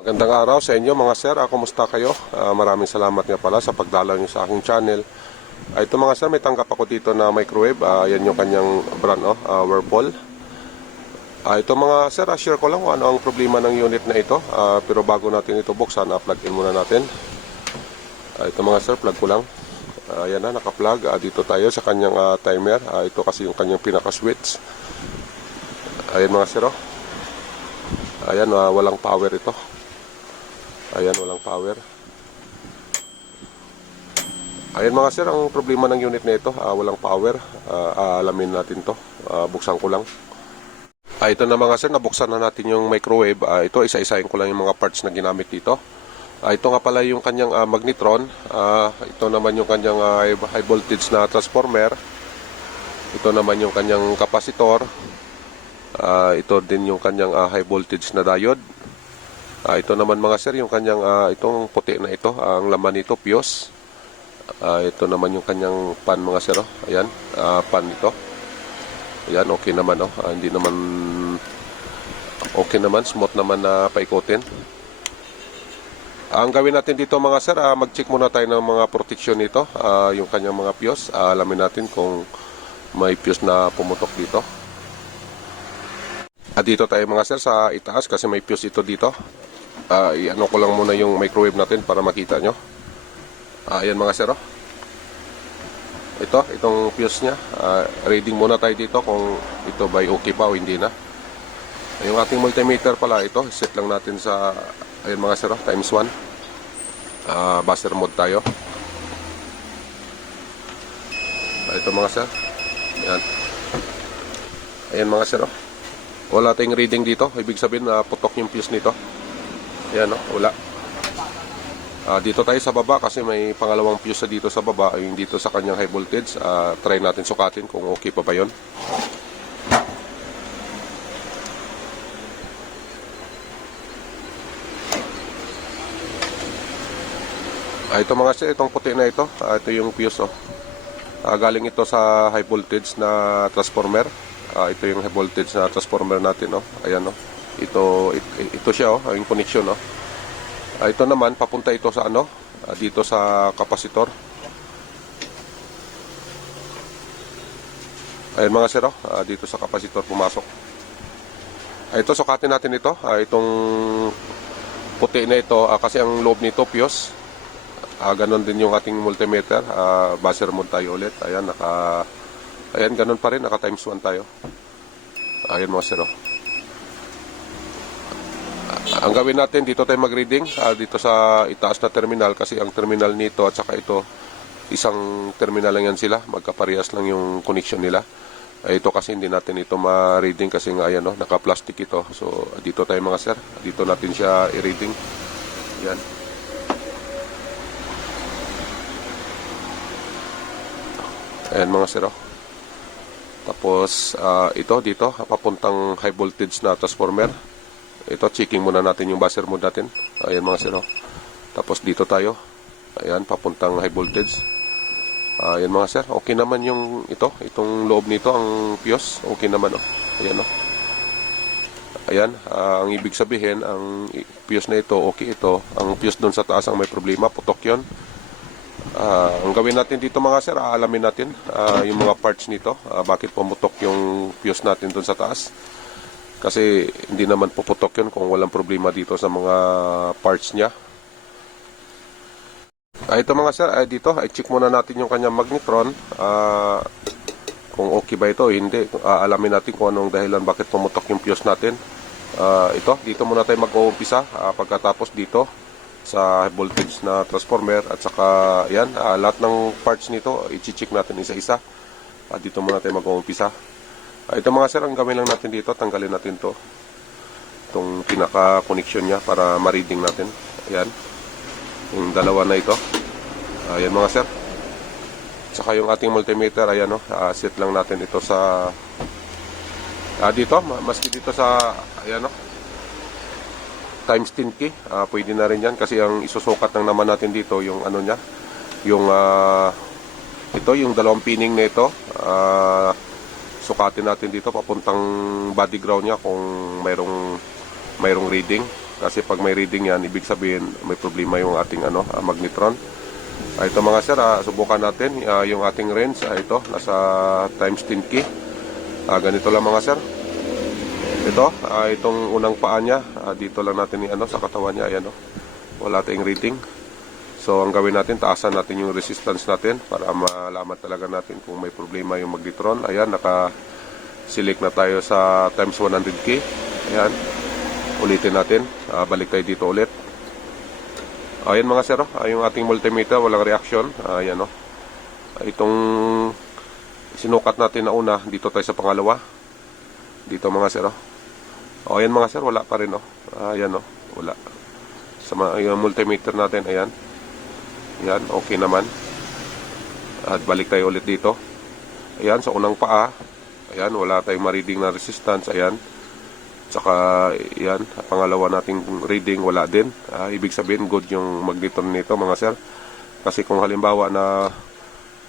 Magandang araw sa inyo mga sir. Kumusta kayo? Maraming salamat nga pala sa pagdalaw nyo sa aking channel. Ito mga sir, may tanggap ako dito na microwave. Yan yung kanyang brand, Whirlpool. Ito mga sir, share ko lang kung ano ang problema ng unit na ito. Pero bago natin ito buksan, plug in muna natin. Ito mga sir, plug ko lang. Yan na, naka-plug. Dito tayo sa kanyang timer. Ito kasi yung kanyang pinaka-switch. Ayan mga sir. Ayan, walang power ito. Ayan, walang power. Ayan mga sir, ang problema ng unit na ito, walang power. Alamin natin to. Buksan ko lang. Ito na mga sir, nabuksan na natin yung microwave. Ito, isa-isahin ko lang yung mga parts na ginamit dito. Ito nga pala yung kanyang magnetron. Ito naman yung kanyang high voltage na transformer. Ito naman yung kanyang kapasitor. Ito din yung kanyang high voltage na diode. Ito naman mga sir, yung kanyang itong puti na ito, ang laman nito fuse. Ito naman yung kanyang pan mga sir. Ayan, pan ito. Ayan, okay naman. Hindi naman okay naman, smooth naman na paikutin. Ang gawin natin dito mga sir, mag-check muna tayo ng mga protection nito, yung kanyang mga fuse. Alamin natin kung may fuse na pumutok dito. Dito tayo mga sir sa itaas kasi may fuse ito dito. I-ano ko lang muna yung microwave natin para makita nyo. Ayan mga sir. Itong fuse nya. Reading muna tayo dito kung ito ba okay pa o hindi na. Yung ating multimeter pala ito, set lang natin sa, ayan mga sir, times 1. Buzzer mode tayo. Ito mga sir. Ayan. Ayan mga sir. Wala tayong reading dito. Ibig sabihin putok yung fuse nito. Ayan, wala. Dito tayo sa baba kasi may pangalawang fuse dito sa baba, yung dito sa kanyang high voltage. Try natin sukatin kung okay pa ba yun. Ito mga sir, itong puti na ito, ito yung fuse. Galing ito sa high voltage na transformer. Ito yung high voltage na transformer natin. Ayan, ito siya, yung connection. Ito naman, papunta ito sa dito sa kapasitor. Ayan mga sir, dito sa kapasitor pumasok. Ito, sukatin natin ito. Itong puti na ito, kasi ang loob nito fuse. Ganon din yung ating multimeter. Buzzer mode tayo ulit. Ayan, ayan, ganon pa rin, naka times 1 tayo. Ayan mga sir. Ang gawin natin, dito tayo mag-reading, dito sa itaas na terminal, kasi ang terminal nito at saka ito, isang terminal lang yan sila, magkaparehas lang yung connection nila. Ito kasi hindi natin ito ma-reading kasi nga ayan, naka-plastic ito. So dito tayo mga sir, dito natin siya i-reading. Yan. Ayan mga sir. Tapos ito dito, papuntang high voltage na transformer. Ito, checking muna natin yung buzzer mode natin. Ayan mga sir. Tapos dito tayo. Ayan, papuntang high voltage. Ayan mga sir. Okay naman yung itong loob nito, ang fuse. Okay naman. Ayan. Ayan, ang ibig sabihin, ang fuse na ito, okay ito. Ang fuse doon sa taas ang may problema, putok yun. Ang gawin natin dito mga sir, alamin natin yung mga parts nito. Bakit pumutok yung fuse natin doon sa taas. Kasi hindi naman puputok yun kung walang problema dito sa mga parts niya. Ito mga sir, dito, i-check muna natin yung kanyang magnetron. Kung okay ba ito o hindi. Alamin natin kung anong dahilan bakit pumutok yung fuse natin. Dito muna tayo mag-uumpisa. Pagkatapos dito sa high voltage na transformer at saka yan, lahat ng parts nito i-check natin isa-isa. Dito muna tayo mag-uumpisa. Ito mga sir, ang gawin lang natin dito, tanggalin natin itong pinaka-connection niya para ma-reading natin. Ayan, yung dalawa na ito. Ayan mga sir. Saka yung ating multimeter, ayan set lang natin ito sa dito, maski dito sa ayan times 10 key, pwede na rin yan kasi ang isusukat lang naman natin dito yung niya, yung ito, yung dalawang pinning na ito. Sukatin natin dito papuntang body ground niya kung mayroong reading. Kasi pag may reading yan, ibig sabihin may problema yung ating magnetron. Ito mga sir, subukan natin yung ating range. Ito, nasa times 10 key. Ganito lang mga sir. Ito, itong unang paa niya, dito lang natin sa katawan niya. Ayan, wala tayong reading. So ang gawin natin, taasan natin yung resistance natin para malaman talaga natin kung may problema yung magnetron. Ayan, naka-select na tayo sa times 100k. Ayan, ulitin natin. Balik tayo dito ulit. Ayan mga sir, yung ating multimeter, walang reaction. Ayan, itong sinukat natin na una, dito tayo sa pangalawa. Dito mga sir. Ayan mga sir, wala pa rin. Ayan, wala. Sa yung multimeter natin, ayan. Ayan, okay naman. At balik tayo ulit dito. Ayan, sa unang paa. Ayan, wala tayong ma-reading na resistance. Ayan. Tsaka, ayan, pangalawa nating reading, wala din. Ibig sabihin, good yung magnetron nito, mga sir. Kasi kung halimbawa na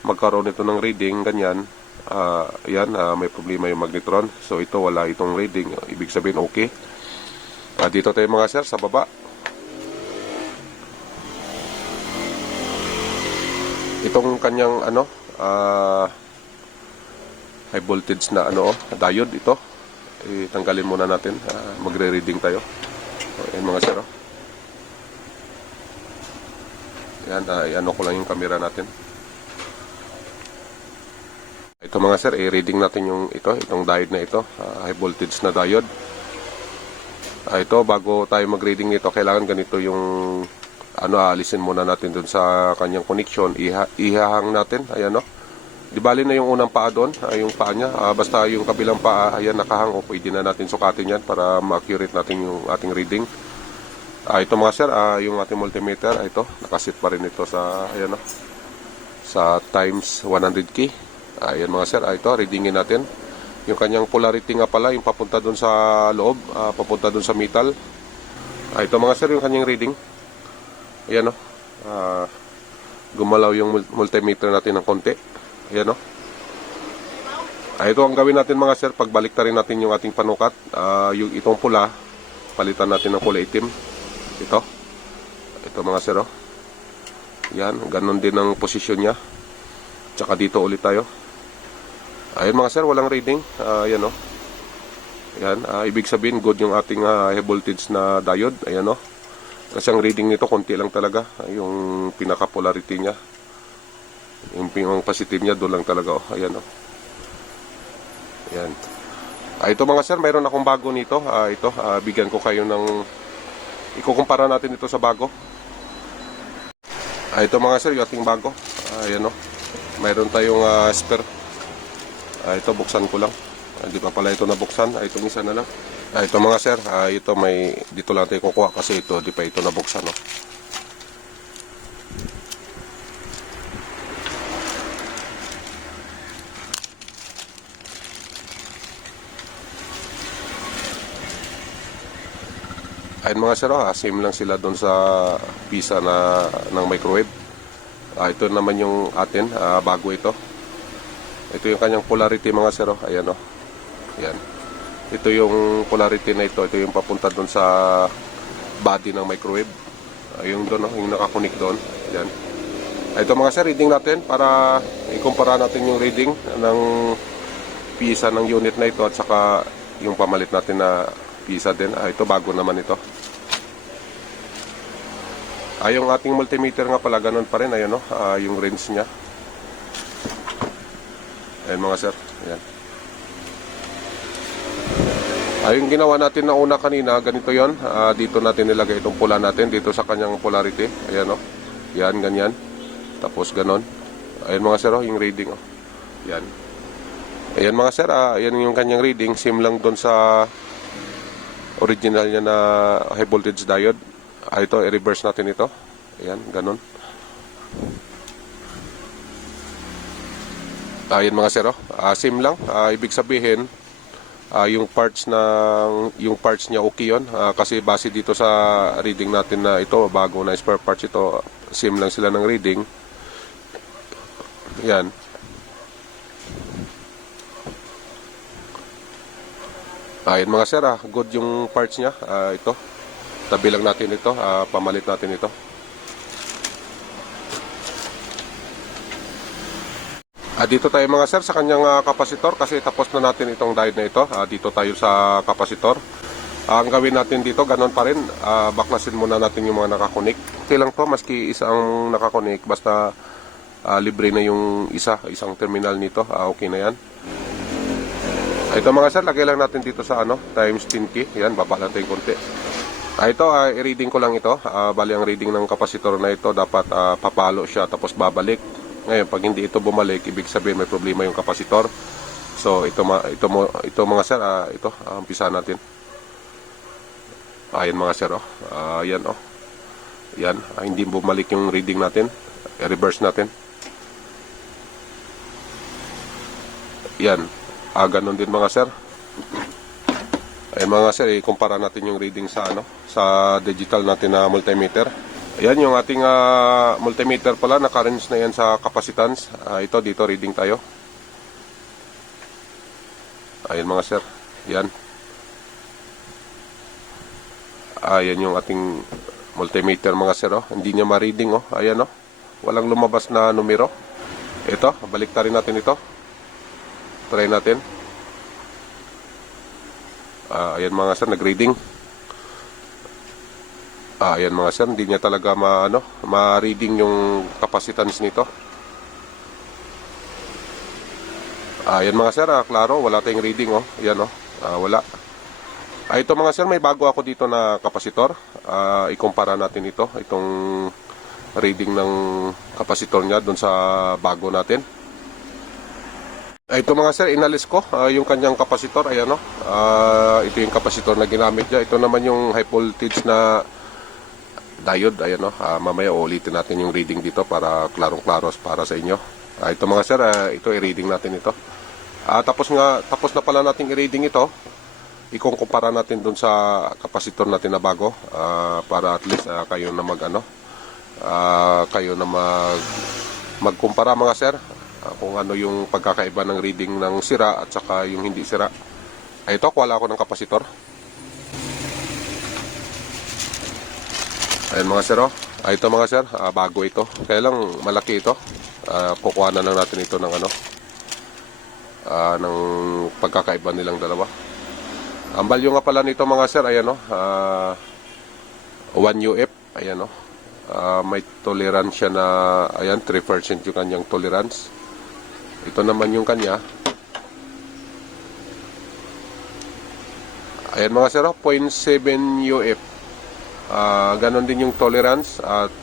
magkaroon ito ng reading, ganyan, ayan, may problema yung magnetron. So, ito, wala itong reading. Ibig sabihin, okay. Dito tayo, mga sir, sa baba. Itong kanyang high voltage na diode ito, tanggalin muna natin. Magre-reading tayo. Ayan mga sir. Ayan, i-ano ko lang yung camera natin. Ito mga sir, i-reading natin itong diode na ito, high voltage na diode. Ito, bago tayo mag-reading nito, kailangan ganito yung alisin muna natin dun sa kanyang connection. Ihahang natin. Ayan, di bali na yung unang paa doon, yung paa niya. Basta yung kabilang paa, ayan, nakahang. Pwede na natin sukatin yan para ma-accurate natin yung ating reading. Ito mga sir, yung ating multimeter, ito, nakasit pa rin ito sa, ayan, sa times 100k. Ayan mga sir, ito, readingin natin. Yung kanyang polarity nga pala, yung papunta doon sa loob, papunta doon sa metal. Ito mga sir, yung kanyang reading. Ayan, gumalaw yung multimeter natin ng konti. Ayan, ito ang gawin natin mga sir, pagbalik na rin natin yung ating panukat. Yung itong pula, palitan natin ng kulay itim. Ito mga sir, yan, ganun din ang posisyon niya. Tsaka dito ulit tayo. Ayun mga sir, walang reading. Ayan, yan, ibig sabihin good yung ating high voltage na diode. Ayan, kasi ang reading nito konti lang talaga, yung pinaka polarity niya, yung positive niya doon lang talaga. Ayan, ayan. Ito mga sir, mayroon akong bago nito. Ito, bigyan ko kayo ng, ikukumpara natin ito sa bago. Ito mga sir, yung ating bago. Ayan, mayroon tayong spare. Ito, buksan ko lang. Hindi pa pala ito nabuksan. Itong isa na lang. Ito mga sir, ito may, dito lang tayo kukuha kasi ito, di pa ito nabuksan. Ayun mga sir, same lang sila doon sa pisa ng microwave. Ito naman yung atin, bago ito. Ito yung kanyang polarity mga sir. Ayan, ayan. Ito yung polarity na ito. Ito yung papunta doon sa body ng microwave. Yung doon, yung nakakunik doon. Ayan. Ito mga sir, reading natin para ikumpara natin yung reading ng pisa ng unit na ito at saka yung pamalit natin na pisa din. Ito, bago naman ito. Yung ating multimeter nga pala, ganun pa rin. Ayan, yung range niya. Ayan mga sir. Ayan. Yung ginawa natin na una kanina, ganito yon. Dito natin nilagay itong pula natin, dito sa kanyang polarity. Ayan, yan, ganyan. Tapos ganon. Ayan mga sir, yung reading. Yan. Ayan mga sir, ayan yung kanyang reading. Same lang doon sa original niya na high voltage diode. Ito, i-reverse natin ito. Ayan, ganon. Ayan mga sir, same lang. Ibig sabihin, yung parts niya okay yun, kasi base dito sa reading natin na ito, bago na spare parts ito, same lang sila ng reading. Yan. Ayan mga sir, good yung parts niya. Ito, tabi lang natin ito, pamalit natin ito. Dito tayo mga sir sa kanyang kapasitor kasi tapos na natin itong diode na ito. Dito tayo sa kapasitor. Ang gawin natin dito, ganun pa rin, baklasin muna natin yung mga nakakonik. Okay lang to, maski isang nakakonik, basta libre na yung isang terminal nito, okay na yan. Ito mga sir, lagay lang natin dito sa times 10 key. Yan, baba natin konti. Ito, i-reading ko lang ito. Bali ang reading ng kapasitor na ito, dapat papalo siya tapos babalik. Ngayon, pag hindi ito bumalik, ibig sabihin may problema yung kapasitor. So, ito mga sir, umpisa natin. Ayan mga sir, ayan Yan, hindi bumalik yung reading natin. I-reverse natin. Yan. Ganun din mga sir. Ayan mga sir, ikumpara natin yung reading sa sa digital natin na multimeter. Ayan yung ating multimeter pala, naka-range na yan sa capacitance. Ito dito reading tayo. Ayan mga sir. Yan. Ayan yung ating multimeter mga sir, Hindi niya ma-reading, Ayan, Walang lumabas na numero. Ito, balik rin natin ito. Try natin. Ayan mga sir, nag-reading. Ayan mga sir, hindi niya talaga ma-reading yung capacitance nito. Ayan mga sir, klaro, wala tayong reading, Ayan, wala. Ito mga sir, may bago ako dito na kapasitor. Ikumpara natin itong reading ng kapasitor niya dun sa bago natin. Ito mga sir, inalis ko yung kanyang kapasitor. Ayan, ito yung kapasitor na ginamit niya. Ito naman yung high voltage na diode. Ayan, mamaya ulitin natin yung reading dito para klarong-klaro para sa inyo. Ito mga sir, ito i-reading natin ito. Tapos na pala natin i-reading ito. Ikukumpara natin dun sa kapasitor natin na bago para at least kayo na magkumpara mga sir. Kung ano yung pagkakaiba ng reading ng sira at saka yung hindi sira. Ito, kuwala ako ng kapasitor. Ayan mga sir, ito mga sir, bago ito. Kaya lang malaki ito. Kukuha na lang natin ito ng ng pagkakaiba nilang dalawa. Ang value nga pala nito mga sir, ayan 1 UF, ayan may tolerance siya na, ayan 3% yung kanyang tolerance. Ito naman yung kanya. Ayan mga sir, 0.7 UF. Ganon din yung tolerance, 3%.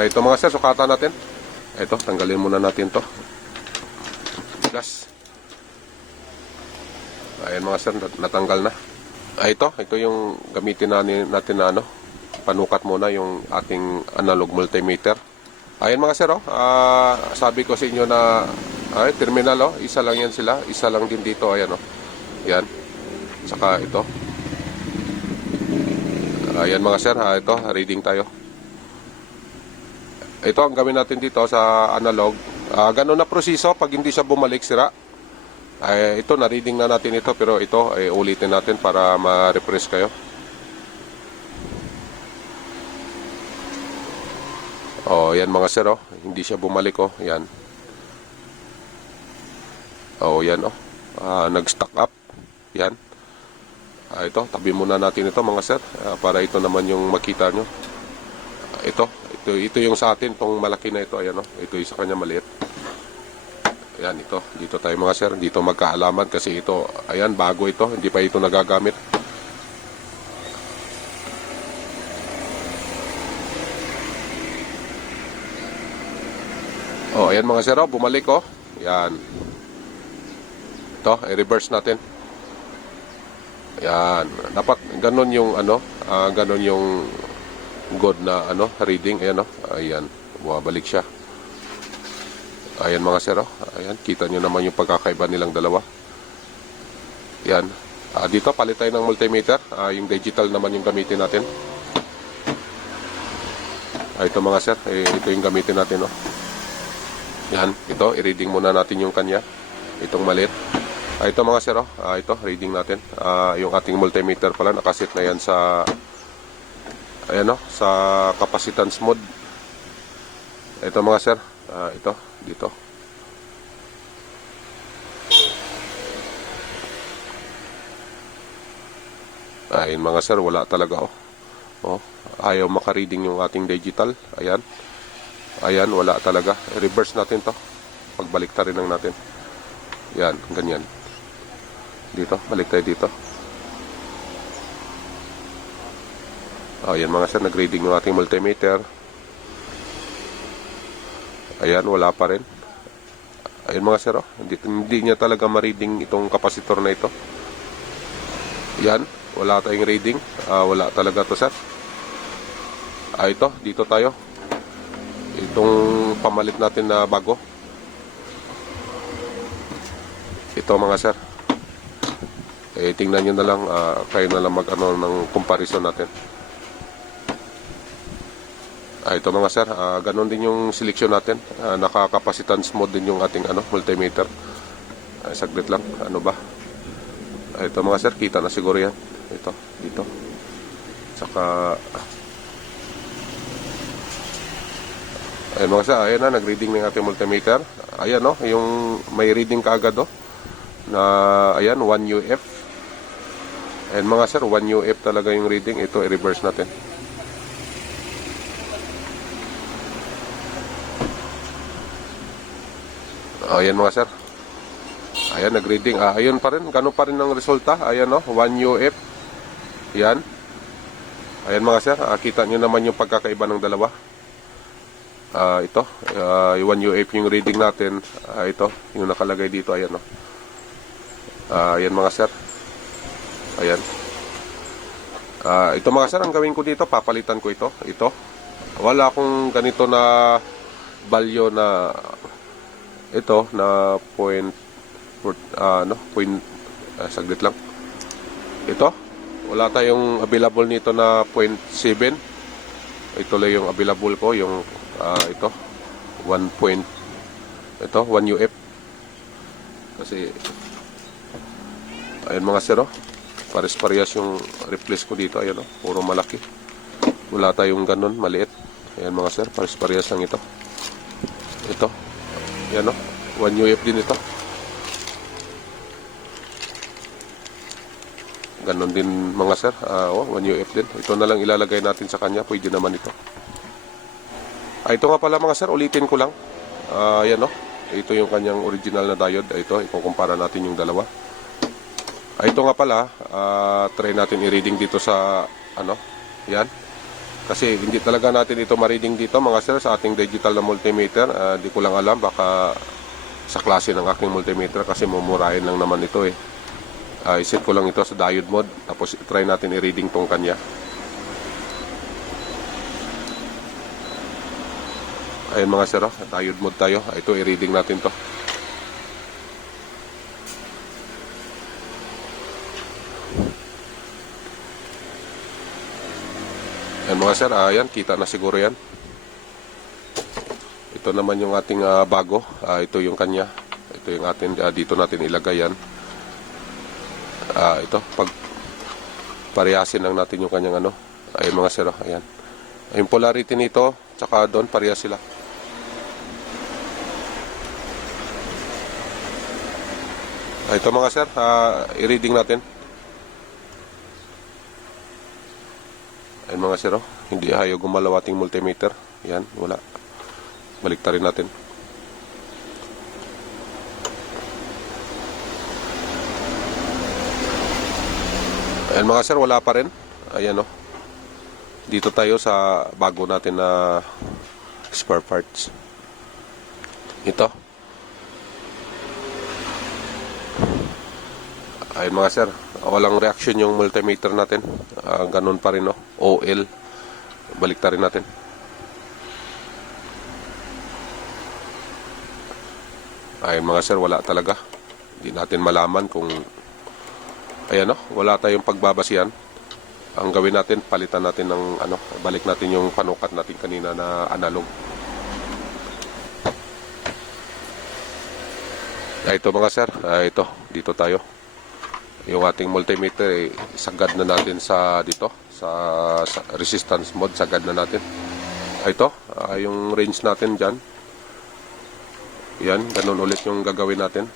Ito mga sir, sukatan natin. Ito, tanggalin muna natin to. Gas. Ayan mga sir, natanggal na. Ito yung gamitin natin na panukat muna yung ating analog multimeter. Ayan mga sir, sabi ko sa inyo na terminal, isa lang yan sila, isa lang din dito, ayan yan, saka ito. Ayan mga sir, ito reading tayo. Ito ang gawin natin dito sa analog. Ganun na proseso, pag hindi siya bumalik sira. Ito na reading na natin ito, pero ito ulitin natin para ma-refresh kayo. Yan mga sir, hindi siya bumalik, yan. Yan, nag-stack up. Yan. Ito, tabi muna natin ito mga sir, para ito naman yung makita nyo. Ito yung sa atin, itong malaki na ito, ayan, ito yung sa kanya maliit. Ayan, ito, dito tayo mga sir, dito magkaalaman kasi ito, ayan, bago ito, hindi pa ito nagagamit. Ayan mga sir, bumalik, yan. Ito, i-reverse natin. Ayan, dapat ganun yung ganun yung good na reading, ayan, ayan, bumabalik siya. Ayan mga sir, ayan, kita nyo naman yung pagkakaiba nilang dalawa. Ayan, dito palit tayo ng multimeter, yung digital naman yung gamitin natin. Ito mga sir, ito yung gamitin natin, Yan, ito, i-reading muna natin yung kanya, itong maliit. Ito mga sir, ito, reading natin. Yung ating multimeter pala, nakasit na yan sa ayan o, sa capacitance mode. Ito mga sir, ito, dito. Ayun mga sir, wala talaga oh. Oh, ayaw makareading yung ating digital. Ayan. Ayan, wala talaga. Reverse natin to. Pagbalik rin lang natin. Yan, ganyan. Dito, balik tayo dito. Ayan mga sir, nag-reading yung ating multimeter. Ayan, wala pa rin. Ayan mga sir, oh. Hindi niya talaga ma-reading itong kapasitor na ito. Yan, wala tayong reading. Wala talaga to sir. Ito, dito tayo. Itong pamalit natin na bago. Ito mga sir. Tingnan nyo na lang. Kayo na lang mag-ano ng comparison natin. Ito mga sir. Ganon din yung selection natin. Naka-capacitance mode din yung ating multimeter. Saglit lang. Ano ba? Ito mga sir. Kita na siguro yan. Ito. Dito. Saka... Ayan mga sir, ayan na, nag-reading ng ating multimeter. Ayan no, yung may reading kaagad oh, na ayan, 1 UF. Ayan mga sir, 1 UF talaga yung reading. Ito, i-reverse natin. Ayan mga sir. Ayan, nag-reading. Ayun pa rin, gano'n pa rin ang resulta. Ayan no, 1 UF. Yan. Ayan mga sir, kita nyo naman yung pagkakaiba ng dalawa. Ito, 1 UF yung reading natin. Ito, yung nakalagay dito. Ayan no. Ayan mga sir. Ayan. Ito mga sir, ang gawin ko dito, papalitan ko ito. Ito. Wala akong ganito na value na ito na point saglit lang. Ito, wala tayong available nito na 0.7. Ito lang yung available ko, yung ito 1 UF. Kasi ayun mga sir, pares-parehas yung replace ko dito. Ayun puro malaki. Wala tayong ganun maliit. Ayan mga sir, pares-parehas lang ito. Ito. Ayan 1 UF din ito. Ganon din mga sir. 1 UF din. Ito na lang ilalagay natin sa kanya. Pwede naman ito. Ito nga pala mga sir, ulitin ko lang. Ayan ito yung kanyang original na diode. Ito, ikukumpara natin yung dalawa. Ito nga pala, try natin i-reading dito sa yan. Kasi hindi talaga natin ito ma-reading dito mga sir sa ating digital na multimeter. Di ko lang alam, baka sa klase ng aking multimeter kasi mumurahin lang naman ito eh. Iset ko lang ito sa diode mode, tapos try natin i-reading tong kanya. Ayan mga sir, diode mode tayo. Ito, i-reading natin to. Ayan mga sir, ayan, kita na siguro yan. Ito naman yung ating bago. Ito yung kanya. Ito yung ating, dito natin ilagay yan. Ito, pag parehasin lang natin yung kanyang Ayan mga sir, ayan. Yung polarity nito, tsaka doon, parehas sila. Ito mga sir, i-reading natin. Ayan mga sir, hindi ayaw gumalaw ating multimeter. Yan, wala. Baliktarin natin. Ayan mga sir, wala pa rin. Ayan dito tayo sa bago natin na spare parts. Ito. Ayun mga sir, walang reaction yung multimeter natin. Ganun pa rin OL. Baliktarin natin. Ayun mga sir, wala talaga. Hindi natin malaman kung ayan wala tayong pagbabasihan. Ang gawin natin, palitan natin ng balik natin yung panukat natin kanina na analog. Ito mga sir, ito, dito tayo. yung ating multimeter sagad na natin sa dito sa resistance mode, sagad na natin. Ito yung range natin dyan. Yan, ganun ulit yung gagawin natin.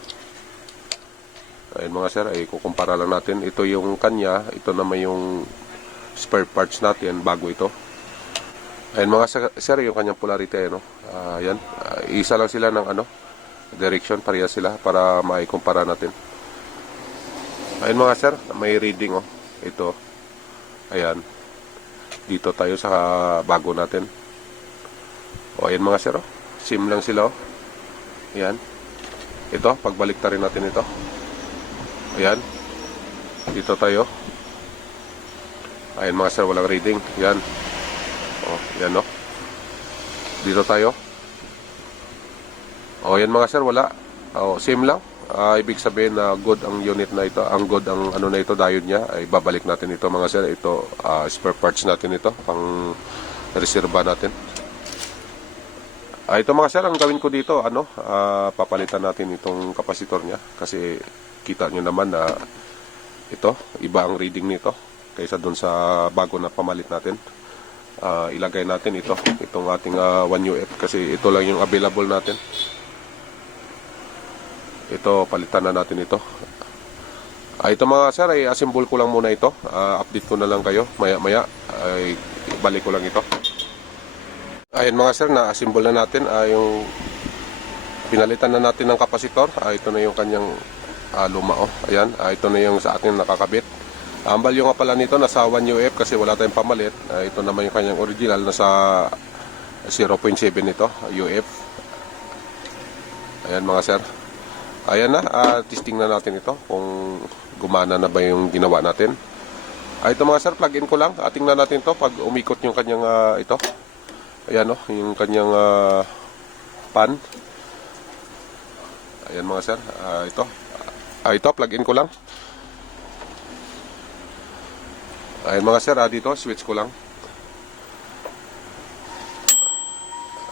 Ayun mga sir, kukumpara lang natin. Ito yung kanya, ito naman yung spare parts natin bago ito. Ayun mga sir, yung kanyang polarity, no? Yan, isa lang sila ng direction, pareha sila para maikumpara natin. Ayun mga sir, may reading ito. Ayan. Dito tayo sa bago natin. Ayan mga sir, sim lang sila. Ayan. Ito, pagbalik rin natin ito. Ayan. Dito tayo. Ayan mga sir, walang reading. Ayan. Ayan Dito tayo. Ayan mga sir, wala. Same lang. Ibig sabihin na good ang unit na ito, ang good ang na ito, diode niya. Ay babalik natin ito mga sir. Ito spare parts natin ito, pang reserva natin. Ito mga sir, ang gawin ko dito, papalitan natin itong kapasitor niya kasi kita nyo naman na ito, iba ang reading nito kaysa dun sa bago na pamalit natin. Ilagay natin itong ating 1UF kasi ito lang yung available natin. Ito, palitan na natin ito. Ito mga sir, assemble ko lang muna ito. Update ko na lang kayo maya-maya. Balik ko lang ito. Ayan mga sir, na-assemble na natin. Yung pinalitan na natin ng kapasitor. Ito na yung kanyang luma. Ayan, ito na yung sa atin nakakabit. Ang value nga pala nito nasa 1UF kasi wala tayong pamalit. Ito naman yung kanyang original, nasa 0.7 ito, UF. Ayan mga sir. Ayan na, testing na natin ito kung gumana na ba yung ginawa natin. Ito mga sir, plug-in ko lang. Tingnan natin to pag umikot yung kanyang ito. Ayan yung kanyang pan. Ayan mga sir, ito plug-in ko lang. Ayan mga sir, dito switch ko lang.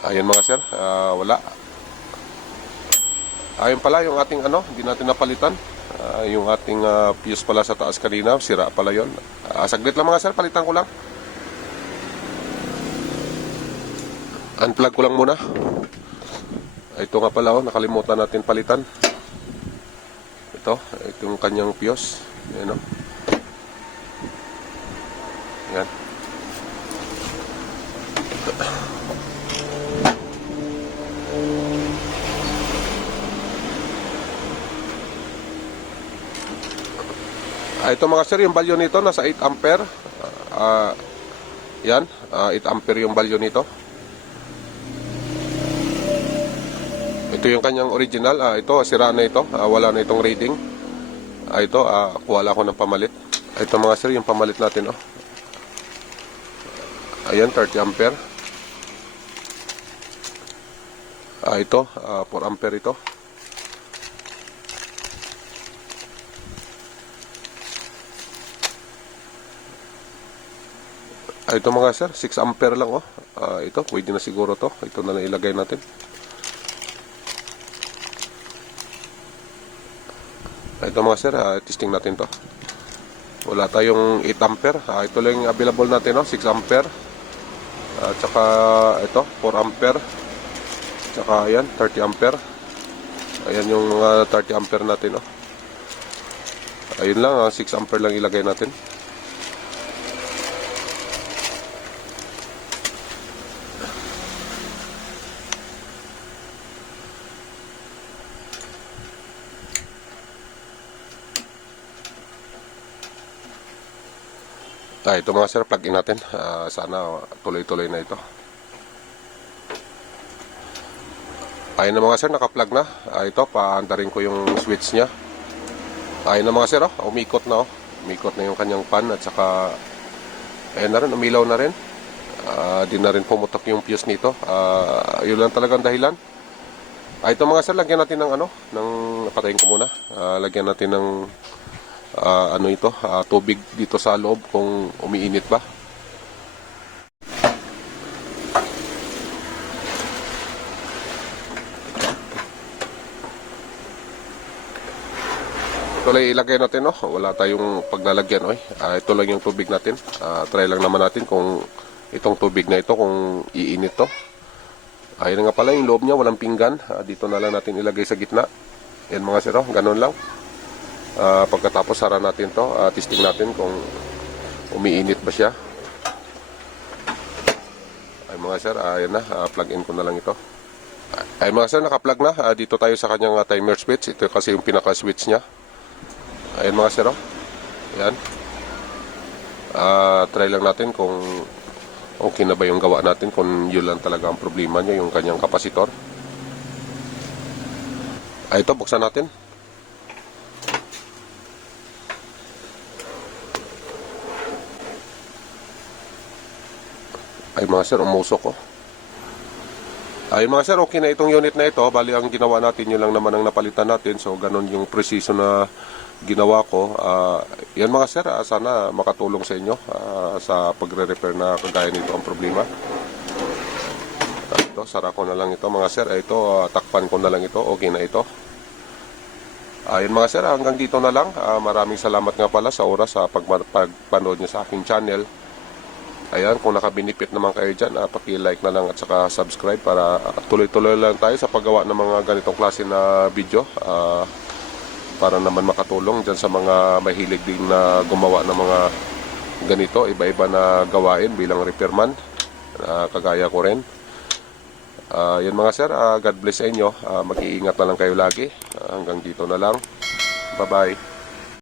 Ayan mga sir, wala. Ayun pala yung ating hindi natin napalitan. Yung ating fuse pala sa taas kanina, sira pala yon. Saglit lang mga sir, palitan ko lang. Unplug ko lang muna. Ito nga pala nakalimutan natin palitan. Ito yung kanyang fuse. Ayan Yan. Ito mga sir, yung value nito nasa 8 ampere. Yan, 8 ampere yung value nito. Ito yung kanyang original. Ito, sira na ito. Wala na itong reading. Ito, kuha lang ako ng pamalit. Ito mga sir, yung pamalit natin. Ayan, 30 ampere. Ito, 4 ampere ito. Ito mga sir, 6 ampere lang ito, pwede na siguro to. Ito na lang ilagay natin. Ito mga sir, testing natin to. Wala tayong 8 ampere. Ito lang yung available natin, 6 ampere. At saka ito, 4 ampere. Tsaka ayan, 30 ampere. Ayan yung mga 30 ampere natin. Ayun lang, 6 ampere lang ilagay natin. Ito mga sir, plug-in natin. Sana tuloy-tuloy na ito. Ayun na mga sir, naka-plug na. Ito, paandarin ko yung switch nya. Ayun na mga sir, umikot na. Umikot na yung kanyang pan. At saka, ayun na rin, umilaw na rin. Di na rin pumutok yung fuse nito. Yun lang talagang dahilan. Ito mga sir, lagyan natin ng patayin ko muna. Lagyan natin ng tubig dito sa loob kung umiinit ba. Ito lang ilagay natin, no? Wala tayong paglalagyan, oy. Ito lang yung tubig natin. Try lang naman natin kung itong tubig na ito, kung iinit to. Ayun nga pala, yung loob niya, walang pinggan. Dito na lang natin ilagay sa gitna. Yan mga sir, ganun lang. Pagkatapos sara natin to, testing natin kung umiinit ba siya. Ay mga sir, ayan na, plug in ko na lang ito. Ay mga sir, naka-plug na. Dito tayo sa kanyang timer switch. Ito kasi yung pinaka-switch niya. Ayan mga sir, ayan. Try lang natin kung okay na ba yung gawa natin, kung yun lang talaga ang problema niya, yung kanyang kapasitor. Ito, buksan natin. Ay mga sir, umusok ko. Ay mga sir, okay na itong unit na ito. Bali ang ginawa natin, yun lang naman ang napalitan natin. So ganun yung precision na ginawa ko. Yan mga sir, sana makatulong sa inyo sa pagre-repair na kagaya nito ang problema. Ito, sara ko na lang ito mga sir. Ito, takpan ko na lang ito. Okay na ito. Yan mga sir, hanggang dito na lang. Maraming salamat nga pala sa oras sa pagpanood nyo sa aking channel. Ayan, kung nakabinipit naman kayo dyan, paki-like na lang at saka subscribe para tuloy-tuloy lang tayo sa paggawa ng mga ganitong klase na video. Para naman makatulong dyan sa mga mahilig din na gumawa ng mga ganito, iba-iba na gawain bilang repairman. Kagaya ko rin. Yan mga sir, God bless sa inyo. Mag-iingat na lang kayo lagi. Hanggang dito na lang. Bye-bye.